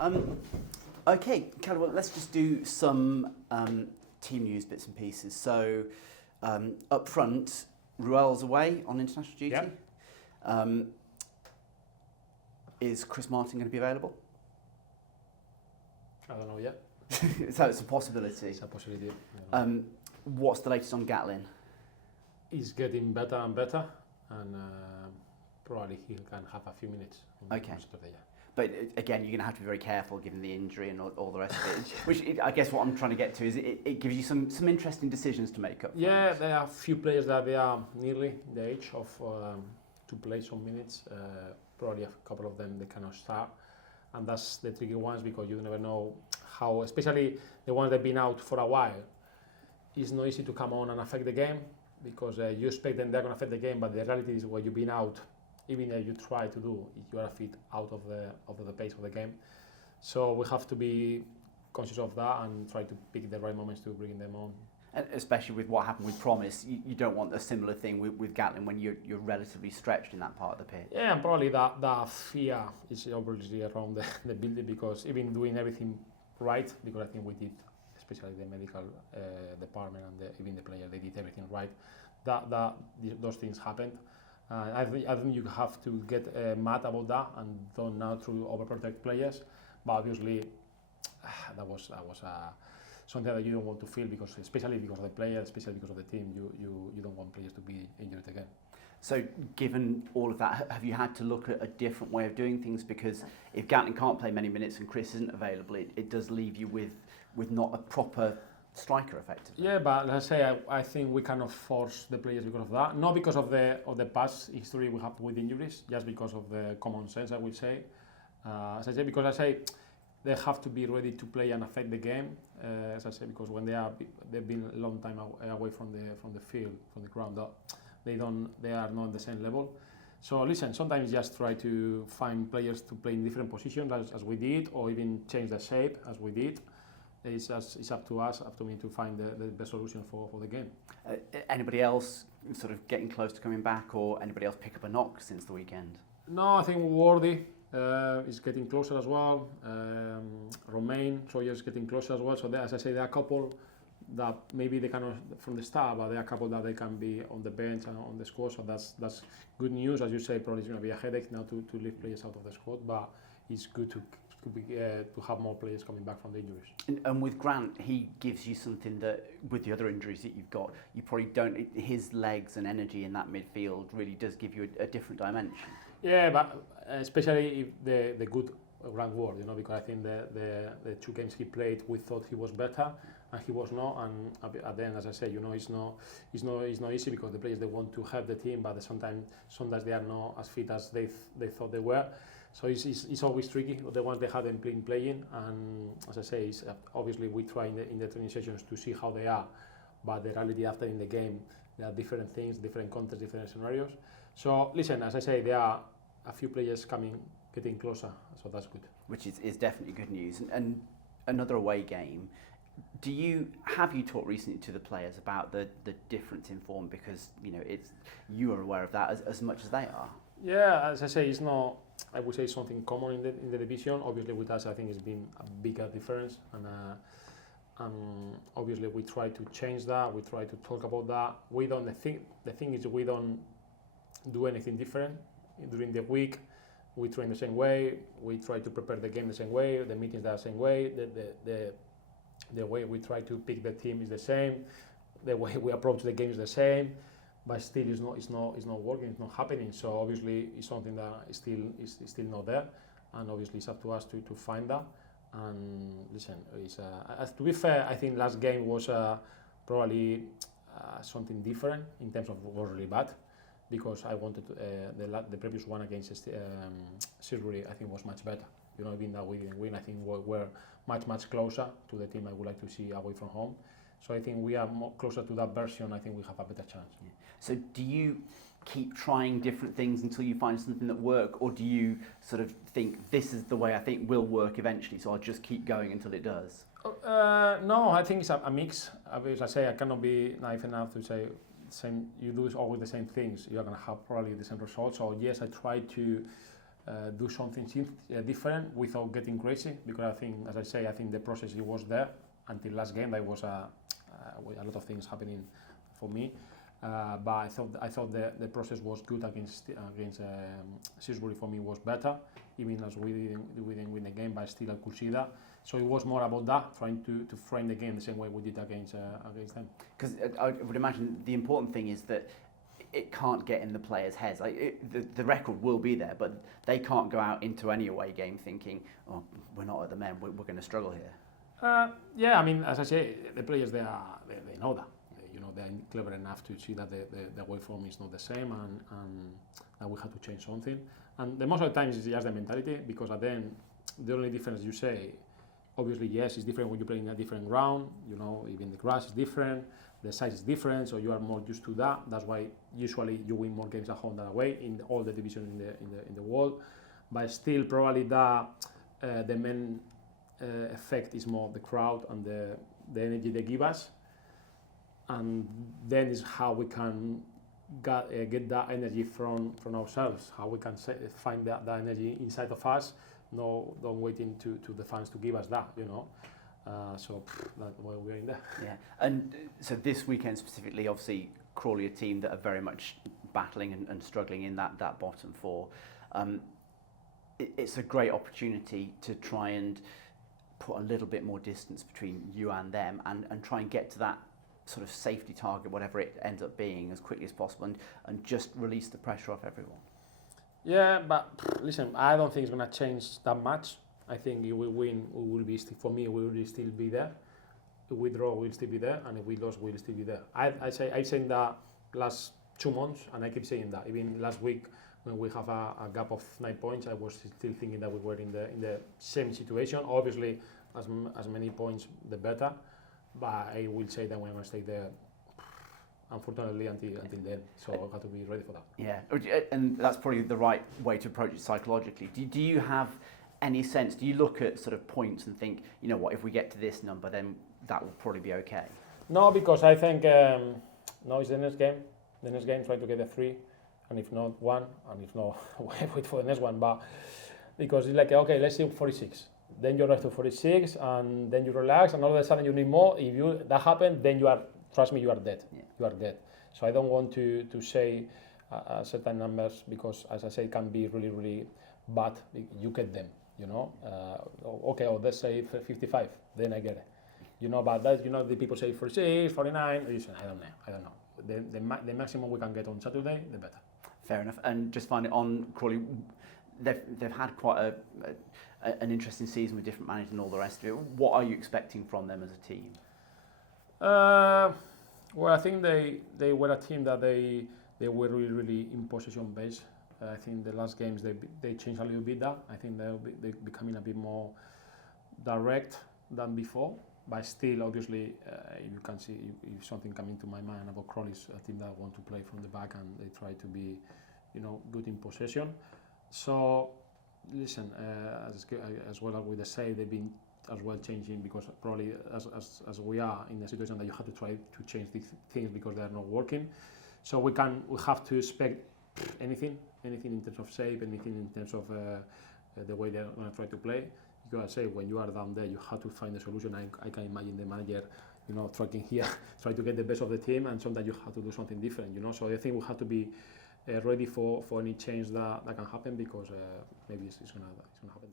Okay, Calderón, well, let's just do some team news bits and pieces. So, up front, Ruel's away on international duty. Yep. Is Chris Martin going to be available? I don't know yet. So it's a possibility. It's a possibility. What's the latest on Gatlin? He's getting better and better, and probably he can have a few minutes. Okay. But again, you're going to have to be very careful given the injury and all the rest of it. Which I guess what I'm trying to get to is it gives you some interesting decisions to make up. Yeah, there are a few players that they are nearly the age of to play some minutes. Probably a couple of them they cannot start, and that's the tricky ones because you never know how, especially the ones that have been out for a while. It's not easy to come on and affect the game because you expect them they're going to affect the game, but the reality is when you've been out, even if you try to do, you are a fit out of the pace of the game. So we have to be conscious of that and try to pick the right moments to bring them on. And especially with what happened with Promise, you don't want a similar thing with Gatlin when you're relatively stretched in that part of the pitch. Yeah, and probably that fear is obviously around the building because even doing everything right, because I think we did, especially the medical department and even the players, they did everything right. Those things happened. I think you have to get mad about that and don't now to overprotect players, but obviously that was something that you don't want to feel because especially because of the players, especially because of the team, you don't want players to be injured again. So given all of that, have you had to look at a different way of doing things? Because if Gatlin can't play many minutes and Chris isn't available, it does leave you with not a proper striker effectively. Yeah, but let's say I think we cannot force the players because of that. Not because of the past history we have with injuries, just because of the common sense, I would say. As I say, because I say they have to be ready to play and affect the game. As I say, because when they've been a long time away from the field, from the ground, they are not at the same level. So listen, sometimes just try to find players to play in different positions as we did, or even change the shape as we did. It's up to us, up to me to find the best solution for the game. Anybody else sort of getting close to coming back, or anybody else pick up a knock since the weekend? No, I think Wardy is getting closer as well. Romain, Troyer is getting closer as well. So there, as I say, there are a couple that maybe they cannot from the start, but there are a couple that they can be on the bench and on the squad. So that's good news. As you say, probably it's going to be a headache now to leave players out of the squad, but it's good to have more players coming back from the injuries. And with Grant, he gives you something that, with the other injuries that you've got, you probably don't. His legs and energy in that midfield really does give you a different dimension. Yeah, but especially if the good Grant Ward, because I think the 2 games he played, we thought he was better, and he was not. And at the end, as I say, it's not easy because the players they want to help the team, but sometimes they are not as fit as they thought they were. So it's always tricky, the ones they haven't been playing, and as I say, obviously we try in the training sessions to see how they are, but the reality after in the game, there are different things, different contexts, different scenarios. So listen, as I say, there are a few players getting closer, so that's good. Which is definitely good news. And another away game, have you talked recently to the players about the difference in form, because you are aware of that as much as they are? Yeah, as I say, it's not, I would say, something common in the division. Obviously with us, I think it's been a bigger difference, and obviously we try to change that, we try to talk about that. The thing is we don't do anything different. During the week, we train the same way, we try to prepare the game the same way, the meetings are the same way, the way we try to pick the team is the same, the way we approach the game is the same, but still it's not working, it's not happening. So obviously it's something that is still not there, and obviously it's up to us to find that. And listen, to be fair, I think last game was probably something different in terms of what was really bad, because I wanted the previous one against Shrewsbury, I think was much better. Even though we didn't win, I think we're much closer to the team I would like to see away from home. So I think we are more closer to that version. I think we have a better chance. Yeah. So do you keep trying different things until you find something that works, or do you sort of think this is the way I think will work eventually, so I'll just keep going until it does? No, I think it's a mix. As I say, I cannot be naive enough to say you do always the same things, you're going to have probably the same results. So yes, I try to do something different without getting crazy, because I think, as I say, I think the process it was there until last game. There was a lot of things happening for me, but I thought the process was good against Shrewsbury. For me was better, even as we didn't win the game, but still I could see that. So it was more about that, trying to frame the game the same way we did against them. Because I would imagine the important thing is that it can't get in the players' heads. The record will be there, but they can't go out into any away game thinking, "Oh, we're not at the men. We're going to struggle here." Yeah, I mean, as I say, the players they know that. They're clever enough to see that the away form is not the same, and that we have to change something. And the most of the times it's just the mentality, because at the end, the only difference you say, obviously, yes, it's different when you play in a different ground. Even the grass is different. The size is different, so you are more used to that. That's why usually you win more games at home than away in all the divisions in the world. But still, probably that the main effect is more the crowd and the energy they give us, and then is how we can get that energy from ourselves. How we can find that energy inside of us. No, don't waiting to the fans to give us that. So that's why we're in there. Yeah, and so this weekend specifically, obviously, Crawley, a team that are very much battling and struggling in that bottom four. It's a great opportunity to try and put a little bit more distance between you and them, and try and get to that sort of safety target, whatever it ends up being, as quickly as possible, and just release the pressure off everyone. Yeah, but listen, I don't think it's going to change that much. I think if we win, we will be for me, we will still be there. If we draw, we'll still be there, and if we lose, we'll still be there. I said that last 2 months, and I keep saying that. Even last week, when we have a gap of 9 points, I was still thinking that we were in the same situation. Obviously, as many points, the better. But I will say that we're going to stay there, unfortunately, until then. So I have to be ready for that. Yeah, and that's probably the right way to approach it psychologically. Do you have any sense? Do you look at sort of points and think, you know what, if we get to this number, then that will probably be okay? No, because I think now is the next game. The next game, try to get a 3, and if not 1, and if not, wait for the next one. But because it's like, okay, let's see 46. Then you rise to 46, and then you relax, and all of a sudden you need more. If that happens, then trust me, you are dead. Yeah. You are dead. So I don't want to say certain numbers, because, as I say, it can be really, really bad. You get them, okay, or let's say 55, then I get it. But that, the people say 46, 49. Listen, I don't know. The maximum we can get on Saturday, the better. Fair enough. And just finally on Crawley, they've had quite an interesting season with different managers and all the rest of it. What are you expecting from them as a team? Well, I think they were a team that they were really, really in possession based. I think the last games they changed a little bit that. I think they're becoming a bit more direct than before. But still, obviously, you can see if something coming to my mind about Crawley, is a team that want to play from the back, and they try to be, good in possession. So, listen, as well as with the save, they've been as well changing, because probably as we are in a situation that you have to try to change these things because they are not working. So we have to expect anything in terms of save, anything in terms of the way they're going to try to play. Because I say, when you are down there, you have to find a solution. I can imagine the manager, tracking here, try to get the best of the team, and sometimes you have to do something different. So I think we have to be ready for any change that can happen, because maybe it's going to happen.